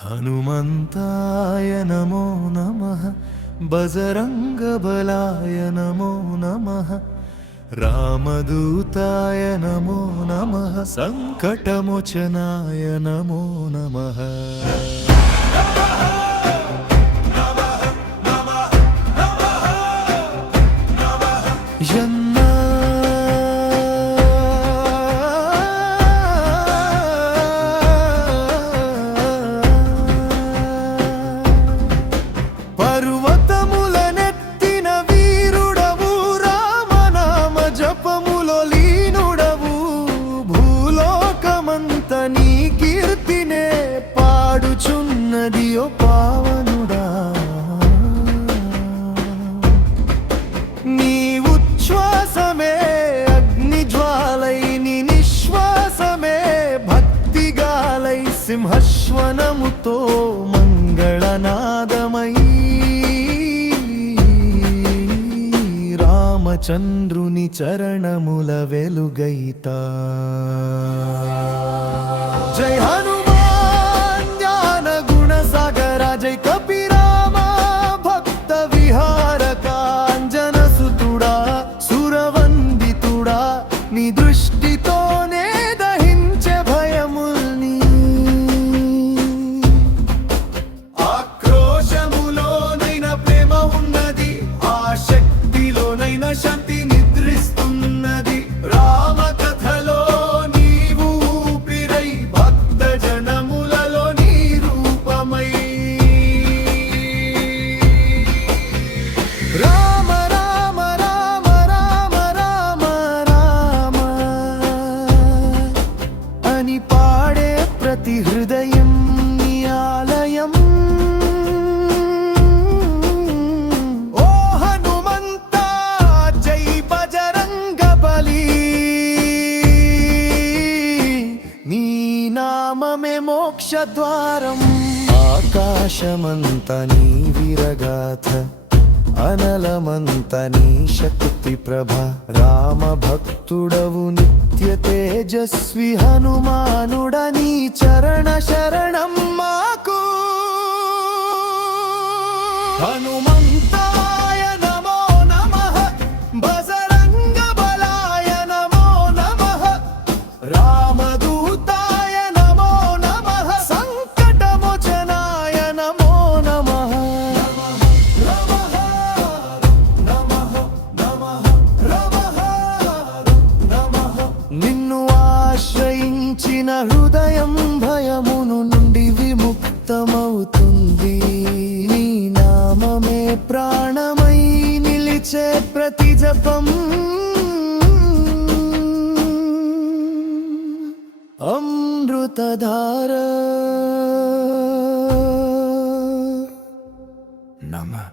హనుమంతాయ నమో నమః బజరంగబలాయ నమో నమః రామదూతాయ నమో నమః సంకటమోచనాయ నమో నమః పర్వతములనెత్తిన వీరుడవు రామనామ జపములో లీనుడవు భూలోకమంత నీ కీర్తినే పాడుచున్నది ఓ పావనుడా నీ ఉచ్ఛ్వాసమే అగ్నిజ్వాలై నీ నిశ్వాసమే భక్తిగాలై సింహశ్వనముతో మంగళనాదమై రామచంద్రుని చరణముల వెలుగైతా జై హనుమాన్ జ్ఞాన గుణ సాగర జై కపిరామ భక్త విహారక అంజన సుతుడా సురవందితుడా నీ దృష్టితోనే దహించే భయముల్ని ఆక్రోశములోనైనా ప్రేమ ఉన్నది ఆ శక్తిలోనైనా శాంతి నిద్రిస్తున్నది రామ కథలో నీవు ఊపిరై భక్త జనములలో నీ రూపమై రామ రామ రామ రామ రామ రామ అని పాడే ప్రతి హృదయం నీ ఆలయం ఓ హనుమంత జై బజరంగబలి నీ నామమే మోక్షద్వారం ఆకాశమంత నీ విరగాథ అనలమంత నీ శక్తి ప్రభ రామ భక్తుడవు నిత్య తేజస్వి హనుమానుడ నీ చరణ శరణం మాకు హనుమంతాయ నమో నమః బజరంగ బలాయ నమో నమః రామదూతాయ నమో నమః సంకటమోచనాయ నమో నమః నిన్ను ఆశ్రయించిన హృదయం భయమును నుండి విముక్తమవుతుంది నీ నామమే ప్రాణమై నిలిచే ప్రతి జపం అమృతధార నమః